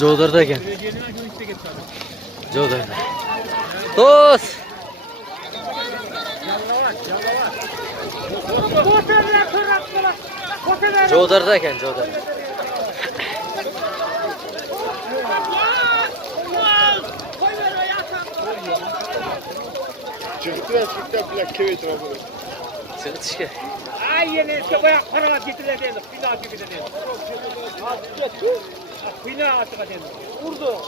Jodor'da ekan. Jodor'da. Do'st. Jodor'da ekan, Jodor. Çıktı plak kevet var. Çıkışga. Ay yine bayağı para getirildi. Bina gibi dedi. Bina atıma dedi. Vurdu.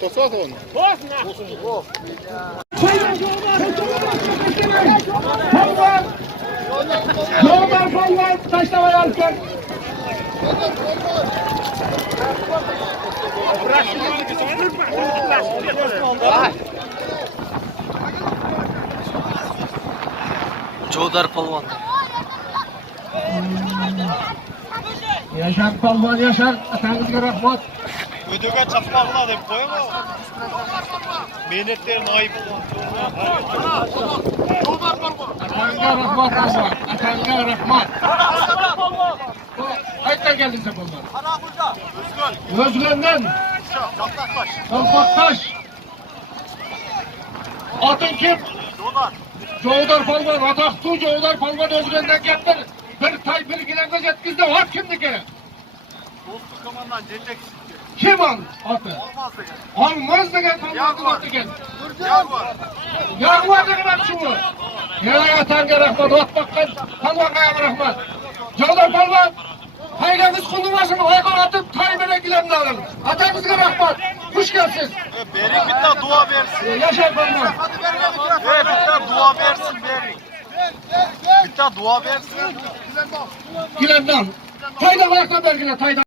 Tosat onu. Jodor Palvan taşlamaya alırken. Jodor polvon. Yaşar Palvan Yaşar. Atangizga rahmat. Ödöge çapmakla deb koyma. Menetlerin ayıp. Atanga rahmat Palvan. Atanga rahmat. Ayttan geldin sen Palvan. Özgün'den. Kalpaktaş. Atın kim? Jodor Palvan. Ataklı Jodor Palvan Özgün'den getir. Bir tay bir gilenmez etkizdi. At kimdiki? Dostluk kamandan cennet. Kim al atı? Olmaz degen Palvan'ın atı gel. Yağmur degen at şunu. Ya Atanga rahmat. At bakkan. Palvan'a rahmat. Jodor Palvan. Hayranız kullanmasın, hayvan atıp taybele gilenini alın. Atanızga rahmat, hoş geldiniz. Beri bir daha dua versin. Yaşar Palvan. Bir daha dua versin beri. Bir daha dua versin. Gilenden. Tayda ayakta belgine, tayda.